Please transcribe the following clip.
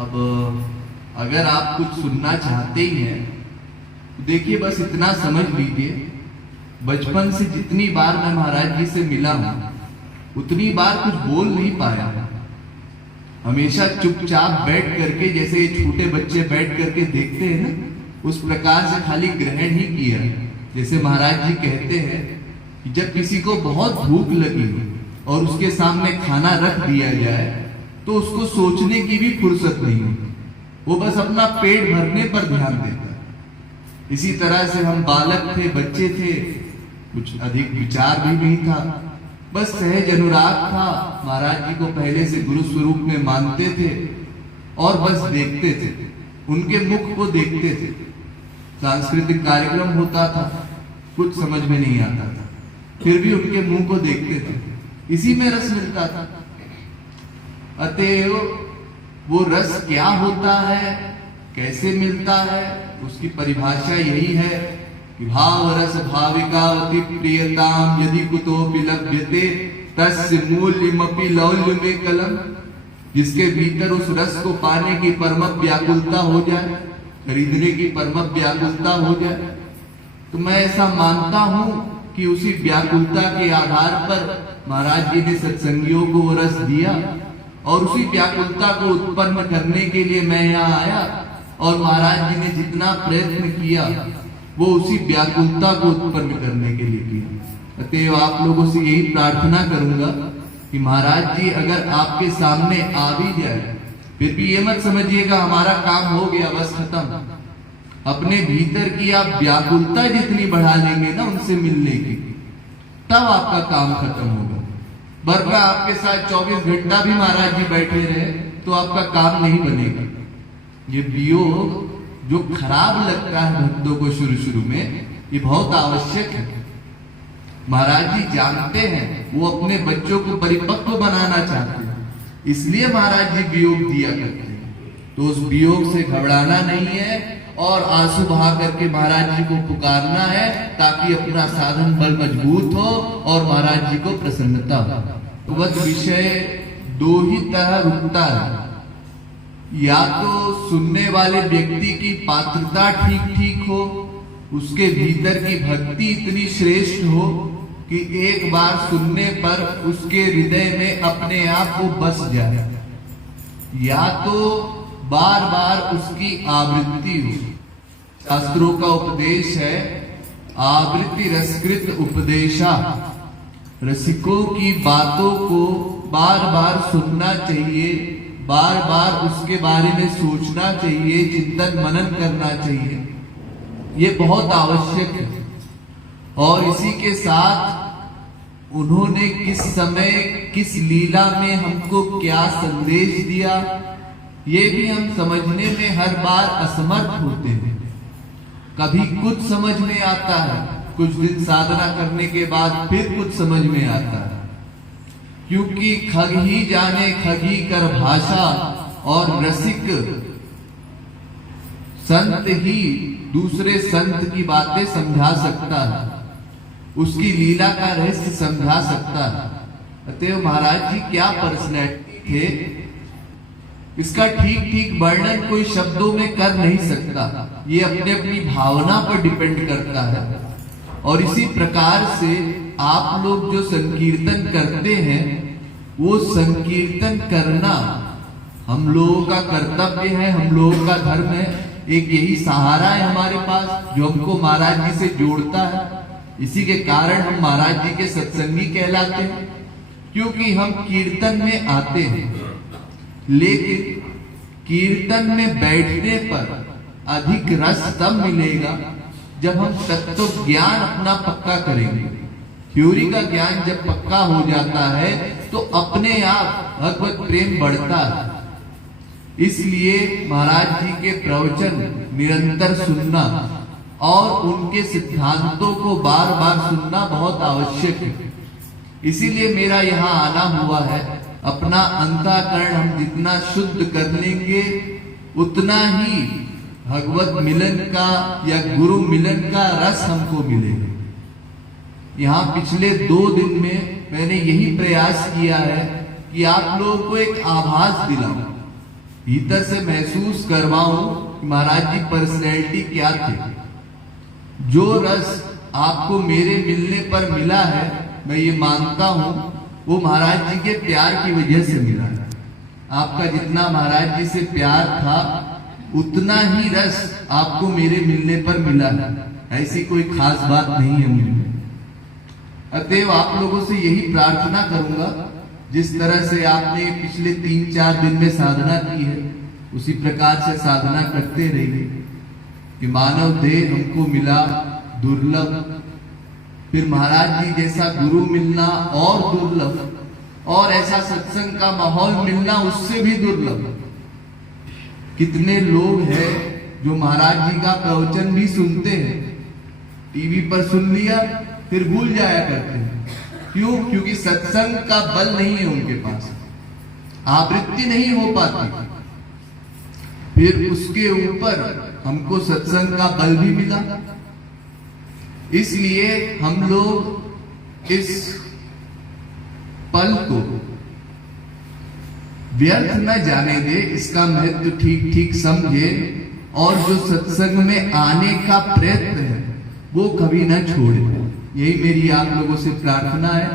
अब अगर आप कुछ सुनना चाहते ही हैं तो देखिए, बस इतना समझ लीजिए, बचपन से जितनी बार मैं महाराज जी से मिला हूं उतनी बार कुछ बोल नहीं पाया। हमेशा चुपचाप बैठ करके, जैसे ये छोटे बच्चे बैठ करके देखते हैं ना, उस प्रकार से खाली ग्रहण ही किया। जैसे महाराज जी कहते हैं कि जब किसी को बहुत भूख लगी और उसके सामने खाना रख दिया जाए तो उसको सोचने की भी फुर्सत नहीं होती, वो बस अपना पेट भरने पर ध्यान देता है। इसी तरह से हम बालक थे, बच्चे थे, कुछ अधिक विचार भी नहीं था, बस सहज अनुराग था। महाराज जी को पहले से गुरु स्वरूप में मानते थे और बस देखते थे, उनके मुख को देखते थे। सांस्कृतिक कार्यक्रम होता था, कुछ समझ में नहीं आता था, फिर भी उनके मुंह को देखते थे, इसी में रस मिलता था। अतएव वो रस क्या होता है, कैसे मिलता है, उसकी परिभाषा यही है कि भाव रस भाविकावति प्रियताम यदि कुतोपि लभ्यते तस्य मूल्यमपि लौल्य में कलम। जिसके भीतर उस रस को पाने की परम व्याकुलता हो जाए, खरीदने की परम व्याकुलता हो जाए, तो मैं ऐसा मानता हूं कि उसी व्याकुलता के आधार पर महाराज जी ने सत्संगियों को वो रस दिया और उसी व्याकुलता को उत्पन्न करने के लिए मैं यहाँ आया। और महाराज जी ने जितना प्रयत्न किया वो उसी व्याकुलता को उत्पन्न करने के लिए किया। अतएव आप लोगों से यही प्रार्थना करूंगा कि महाराज जी अगर आपके सामने आ भी जाए, फिर भी ये मत समझिएगा हमारा काम हो गया बस खत्म। अपने भीतर की आप व्याकुलता जितनी बढ़ा लेंगे ना उनसे मिलने की, तब आपका काम खत्म होगा। बरका आपके साथ 24 घंटा भी महाराज जी बैठे रहे तो आपका काम नहीं बनेगा। ये वियोग जो खराब लगता है भक्तों को शुरू में, ये बहुत आवश्यक है। महाराज जी जानते हैं, वो अपने बच्चों को परिपक्व बनाना चाहते हैं, इसलिए महाराज जी वियोग दिया करते हैं। तो उस वियोग से घबराना नहीं है और आंसू बहा करके महाराज जी को पुकारना है, ताकि अपना साधन बल मजबूत हो और महाराज जी को प्रसन्नता हो। वह विषय दो ही तरह रुकता है, या तो सुनने वाले व्यक्ति की पात्रता ठीक हो, उसके भीतर की भक्ति इतनी श्रेष्ठ हो कि एक बार सुनने पर उसके हृदय में अपने आप वो बस जाए, या तो बार बार उसकी आवृत्ति हो। शास्त्रों का उपदेश है आवृत्ति रसकृत उपदेशा, रसिकों की बातों को बार बार सुनना चाहिए, बार बार उसके बारे में सोचना चाहिए, चिंतन मनन करना चाहिए, ये बहुत आवश्यक है। और इसी के साथ उन्होंने किस समय किस लीला में हमको क्या संदेश दिया, ये भी हम समझने में हर बार असमर्थ होते हैं। कभी कुछ समझ में आता है, कुछ दिन साधना करने के बाद फिर कुछ समझ में आता है, क्योंकि खग ही जाने खगी कर भाषा, और रसिक संत ही दूसरे संत की बातें समझा सकता है, उसकी लीला का रहस्य समझा सकता है। अतएव महाराज जी क्या पर्सनैलिटी थे, इसका ठीक वर्णन कोई शब्दों में कर नहीं सकता, ये अपने अपनी भावना पर डिपेंड करता है। और इसी प्रकार से आप लोग जो संकीर्तन करते हैं, वो संकीर्तन करना हम लोगों का कर्तव्य है, हम लोगों का धर्म है। एक यही सहारा है हमारे पास जो हमको महाराज जी से जोड़ता है। इसी के कारण हम महाराज जी के सत्संगी कहलाते हैं, क्योंकि हम कीर्तन में आते हैं। लेकिन कीर्तन में बैठने पर अधिक रस तब मिलेगा जब हम तत्व ज्ञान अपना पक्का करेंगे। थ्योरी का ज्ञान जब पक्का हो जाता है तो अपने आप भगवत प्रेम बढ़ता है। इसलिए महाराज जी के प्रवचन निरंतर सुनना और उनके सिद्धांतों को बार बार सुनना बहुत आवश्यक है। इसीलिए मेरा यहाँ आना हुआ है। अपना अंतःकरण हम जितना शुद्ध कर लेंगे उतना ही भगवत मिलन का या गुरु मिलन का रस हमको मिलेगा। यहाँ पिछले 2 दिन में मैंने यही प्रयास किया है कि आप लोगों को एक आभास दिलाऊं। भीतर से महसूस करवाऊं कि महाराज जी पर्सनैलिटी क्या थे। जो रस आपको मेरे मिलने पर मिला है, मैं ये मानता हूं वो महाराज जी के प्यार की वजह से मिला है। आपका जितना महाराज जी से प्यार था उतना ही रस आपको मेरे मिलने पर मिला है, ऐसी कोई खास बात नहीं है मुझे। अतएव आप लोगों से यही प्रार्थना करूंगा, जिस तरह से आपने पिछले 3-4 दिन में साधना की है उसी प्रकार से साधना करते रहिए कि मानव देह हमको मिला दुर्लभ, फिर महाराज जी जैसा गुरु मिलना और दुर्लभ, और ऐसा सत्संग का माहौल मिलना उससे भी दुर्लभ। कितने लोग हैं जो महाराज जी का प्रवचन भी सुनते हैं, टीवी पर सुन लिया फिर भूल जाया करते हैं। क्यों? क्योंकि सत्संग का बल नहीं है उनके पास, आवृत्ति नहीं हो पाती। फिर उसके ऊपर हमको सत्संग का बल भी मिला, इसलिए हम लोग इस पल को व्यर्थ न जाने दे, इसका महत्व ठीक ठीक समझे, और जो सत्संग में आने का प्रयत्न है वो कभी न छोड़े। यही मेरी आप लोगों से प्रार्थना है।